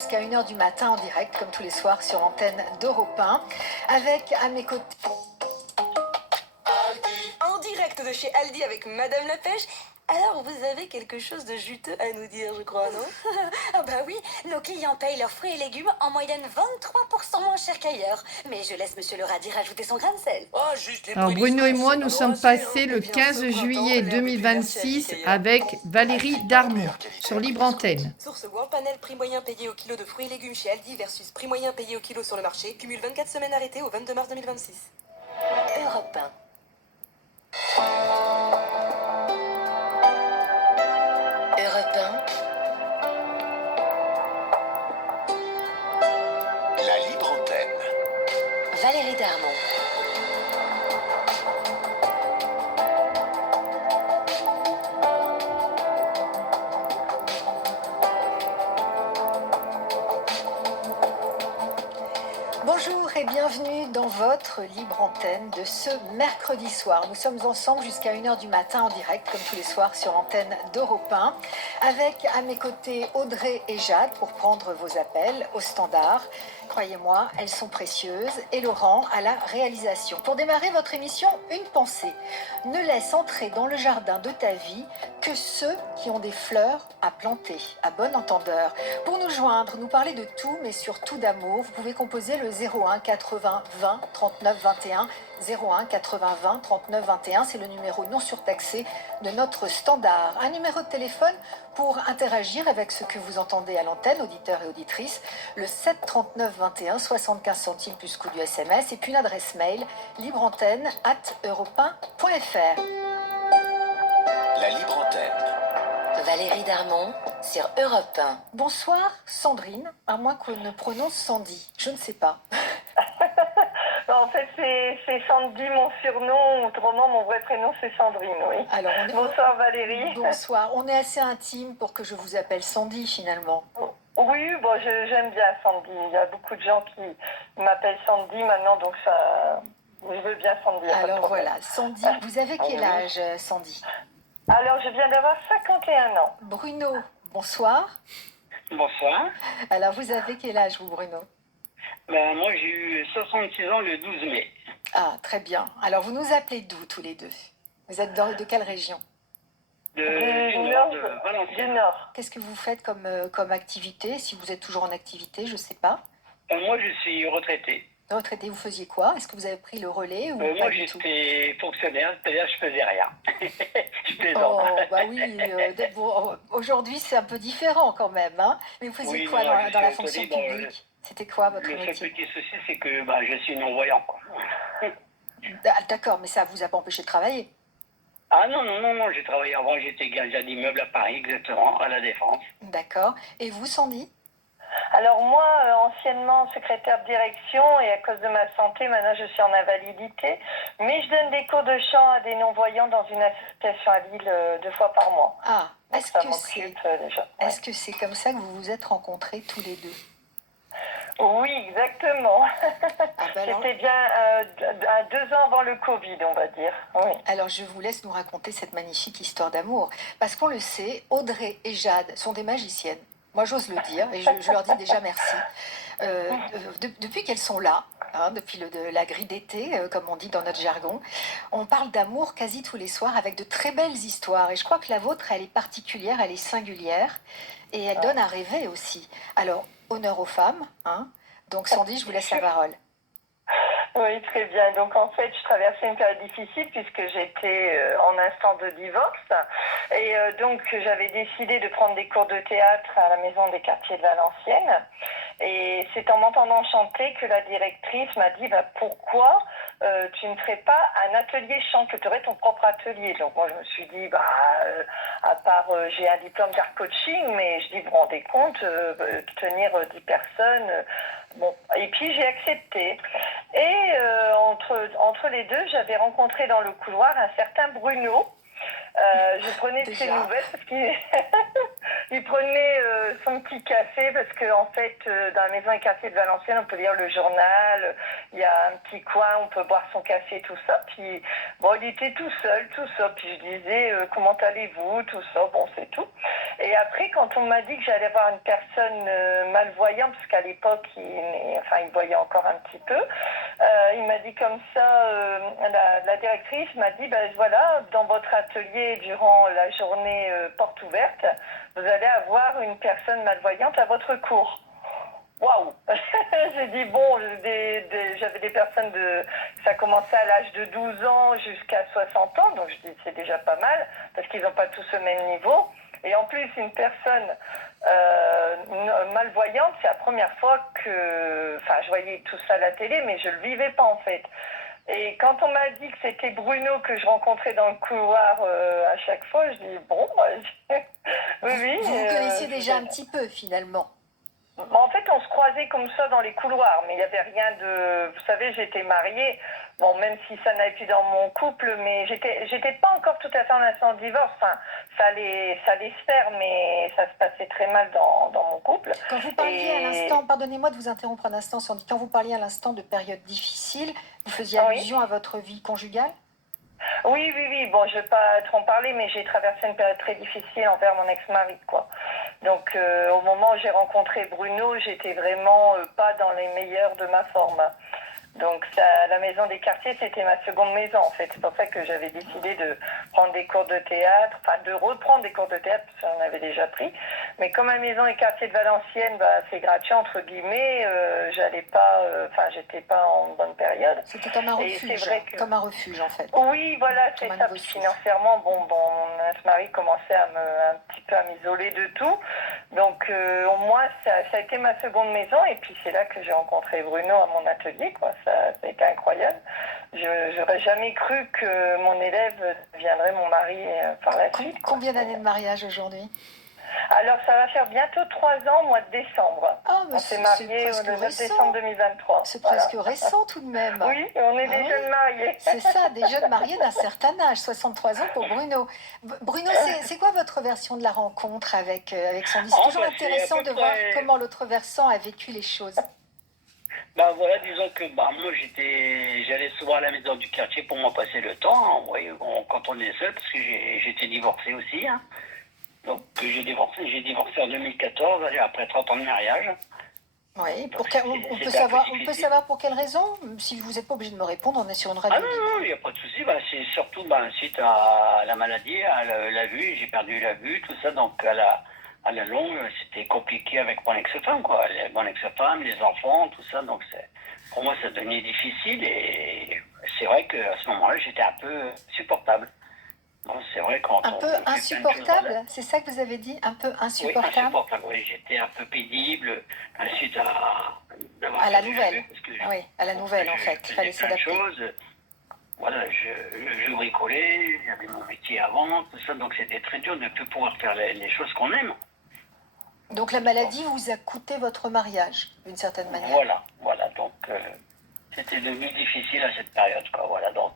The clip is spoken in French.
Jusqu'à 1h du matin en direct, comme tous les soirs sur l'antenne d'Europe 1, avec à mes côtés... En direct de chez Aldi avec Madame la Pêche. Alors, vous avez quelque chose de juteux à nous dire, je crois, non? Ah bah oui, nos clients payent leurs fruits et légumes en moyenne 23% moins cher qu'ailleurs. Mais je laisse Monsieur le radis rajouter son grain de sel. Oh, juste les Alors prix Bruno et d'Israël, moi, c'est nous pas sommes loin, c'est, passés hein. le Eh bien, 15 ce printemps, juillet l'herbe est plus verte chez 2026 Aldi qu'ailleurs. avec Valérie Darmon sur Libre Antenne. Source World Panel, prix moyen payé au kilo de fruits et légumes chez Aldi versus prix moyen payé au kilo sur le marché. Cumule 24 semaines arrêtées au 22 mars 2026. Europe 1. Europe 1. La Libre Antenne. Valérie Darmon. Bonjour et bienvenue dans votre libre antenne de ce mercredi soir. Nous sommes ensemble jusqu'à 1h du matin en direct, comme tous les soirs sur l'antenne d'Europe 1, avec à mes côtés Audrey et Jade pour prendre vos appels au standard. Croyez-moi, elles sont précieuses. Et Laurent à la réalisation. Pour démarrer votre émission, une pensée. Ne laisse entrer dans le jardin de ta vie que ceux qui ont des fleurs à planter, à bon entendeur. Pour nous joindre, nous parler de tout, mais surtout d'amour, vous pouvez composer le 01 80 20 39 21. 01 80 20 39 21, c'est le numéro non surtaxé de notre standard. Un numéro de téléphone pour interagir avec ce que vous entendez à l'antenne, auditeurs et auditrices, le 7 39 21, 75 centimes plus coût du SMS, et puis une adresse mail libreantenne@europe1.fr. La Libre Antenne. Valérie Darmon sur Europe 1. Bonsoir Sandrine, à moins qu'on ne prononce Sandy, je ne sais pas. En fait, c'est Sandy, mon surnom. Autrement, mon vrai prénom, c'est Sandrine, oui. Alors, Bonsoir, Valérie. Bonsoir, on est assez intime pour que je vous appelle Sandy finalement. Oui, bon, j'aime bien Sandy. Il y a beaucoup de gens qui m'appellent Sandy maintenant, donc ça... Je veux bien Sandy. Alors voilà, Sandy, vous avez quel âge, Sandy? Alors, je viens d'avoir 51 ans. Bruno, bonsoir. Bonsoir. Alors, vous avez quel âge, vous, Bruno? Moi, j'ai eu 66 ans le 12 mai. Ah, très bien. Alors, vous nous appelez d'où, tous les deux? Vous êtes de quelle région? Du nord de Valenciennes. Du Nord. Qu'est-ce que vous faites comme activité? Si vous êtes toujours en activité, je ne sais pas. Moi, je suis retraité. Retraité, vous faisiez quoi? Est-ce que vous avez pris le relais ou Moi, pas du tout? j'étais fonctionnaire, c'est-à-dire je faisais rien. Je Oh, plaisante. bah oui, bon, aujourd'hui c'est un peu différent quand même, hein? Mais vous faisiez quoi dans la fonction publique? C'était quoi votre Le seul métier? petit souci, c'est que je suis non-voyant, quoi. Ah, d'accord, mais ça vous a pas empêché de travailler? Ah non, j'ai travaillé avant, j'étais gardien d'immeuble à Paris, exactement, à la Défense. D'accord. Et vous, Sandy? Alors moi, anciennement secrétaire de direction et à cause de ma santé, maintenant je suis en invalidité. Mais je donne des cours de chant à des non-voyants dans une association à Lille 2 fois par mois. Ah, Donc est-ce ça que m'occupe déjà. est-ce que c'est comme ça que vous vous êtes rencontrés tous les deux? Oui, exactement. Ah, bah alors, C'était bien 2 ans avant le Covid, on va dire. Oui. alors je vous laisse nous raconter cette magnifique histoire d'amour. Parce qu'on le sait, Audrey et Jade sont des magiciennes. Moi, j'ose le dire, et je leur dis déjà merci. Depuis qu'elles sont là, hein, depuis la grille d'été, comme on dit dans notre jargon, on parle d'amour quasi tous les soirs avec de très belles histoires. Et je crois que la vôtre, elle est particulière, elle est singulière, et elle donne à rêver aussi. Alors, honneur aux femmes, hein. Donc Sandy, je vous laisse la parole. Oui, très bien. Donc en fait, je traversais une période difficile puisque j'étais en instant de divorce. Et donc j'avais décidé de prendre des cours de théâtre à la Maison des Quartiers de Valenciennes. Et c'est en m'entendant chanter que la directrice m'a dit pourquoi tu ne ferais pas un atelier chant, que tu aurais ton propre atelier. Donc moi je me suis dit à part j'ai un diplôme d'art coaching, mais je dis vous vous rendez compte tenir 10 personnes. Bon, et puis j'ai accepté. Et entre les deux, j'avais rencontré dans le couloir un certain Bruno. Je prenais de ses Déjà. nouvelles parce qu'il il prenait son petit café parce que en fait, dans la maison et quartier de Valenciennes, on peut lire le journal. Il y a un petit coin, on peut boire son café, tout ça. Puis bon, il était tout seul, tout ça. Puis je disais comment allez-vous, tout ça. Bon, c'est tout. Et après, quand on m'a dit que j'allais voir une personne malvoyante, parce qu'à l'époque, il voyait encore un petit peu, il m'a dit comme ça, la directrice m'a dit, ben voilà, dans votre atelier, durant la journée porte ouverte, vous allez avoir une personne malvoyante à votre cours. Waouh. J'ai dit, bon, j'avais des personnes ça commençait à l'âge de 12 ans jusqu'à 60 ans, donc je dis, c'est déjà pas mal, parce qu'ils n'ont pas tous le même niveau. Et en plus, une personne malvoyante, c'est la première fois que... Enfin, je voyais tout ça à la télé, mais je ne le vivais pas, en fait. Et quand on m'a dit que c'était Bruno que je rencontrais dans le couloir à chaque fois, je dis, bon, oui. Vous connaissiez déjà un petit peu, finalement. En fait, on se croisait comme ça dans les couloirs, mais il n'y avait rien de... Vous savez, j'étais mariée, bon, même si ça n'allait plus dans mon couple, mais j'étais pas encore tout à fait en instant de divorce. Enfin, ça allait se faire, mais ça se passait très mal dans mon couple. Quand vous parliez à l'instant, pardonnez-moi de vous interrompre un instant, Sandy, quand vous parliez à l'instant de périodes difficiles, vous faisiez allusion à votre vie conjugale? Oui. Bon, je ne vais pas trop en parler, mais j'ai traversé une période très difficile envers mon ex-mari, quoi. Donc, au moment où j'ai rencontré Bruno, j'étais vraiment pas dans les meilleurs de ma forme. Donc, la maison des quartiers, c'était ma seconde maison, en fait. C'est pour ça que j'avais décidé de prendre des cours de théâtre, enfin, de reprendre des cours de théâtre, parce qu'on avait déjà pris. Mais comme la maison et quartier de Valenciennes, c'est gratuit, entre guillemets, j'allais pas, j'étais pas en bonne période. C'était comme un refuge, comme un refuge, en fait. Oui, voilà, c'est ça. Puis financièrement, mon ex-mari commençait un petit peu à m'isoler de tout. Donc, au moins, ça a été ma seconde maison. Et puis, c'est là que j'ai rencontré Bruno à mon atelier, quoi. Ça a été incroyable. Je n'aurais jamais cru que mon élève deviendrait mon mari par la suite. Combien d'années de mariage aujourd'hui? Alors, ça va faire bientôt 3 ans au mois de décembre. Oh, on s'est mariés le 9 décembre 2023. C'est presque récent tout de même. Oui, on est des jeunes mariés. C'est ça, des jeunes mariés d'un certain âge, 63 ans pour Bruno. Bruno, c'est quoi votre version de la rencontre avec Sandy? C'est toujours intéressant de voir comment l'autre versant a vécu les choses. Bah voilà, disons que moi j'allais souvent à la maison du quartier pour m'en passer le temps, quand on est seul, parce que j'étais divorcé aussi. Hein. Donc j'ai divorcé en 2014, après 30 ans de mariage. Oui, on peut savoir pour quelle raison? Si vous n'êtes pas obligé de me répondre, on est sur une radio. Ah non, il n'y a pas de souci. C'est surtout suite à la maladie, à la vue, j'ai perdu la vue, tout ça, donc à la longue, c'était compliqué avec mon ex-femme, quoi. Mon ex-femme, les enfants, tout ça, donc pour moi, ça devenait difficile et c'est vrai qu'à ce moment-là, j'étais un peu insupportable. Bon, c'est vrai un peu insupportable, c'est ça que vous avez dit? Un peu insupportable? Oui, insupportable, oui. J'étais un peu pénible suite à la nouvelle. Oui, à la nouvelle, en fait. Il fallait s'adapter. Voilà, je bricolais, j'avais mon métier avant, tout ça, donc c'était très dur de ne plus pouvoir faire les choses qu'on aime. Donc la maladie vous a coûté votre mariage, d'une certaine manière. Voilà, donc c'était devenu difficile à cette période, quoi. Voilà, donc.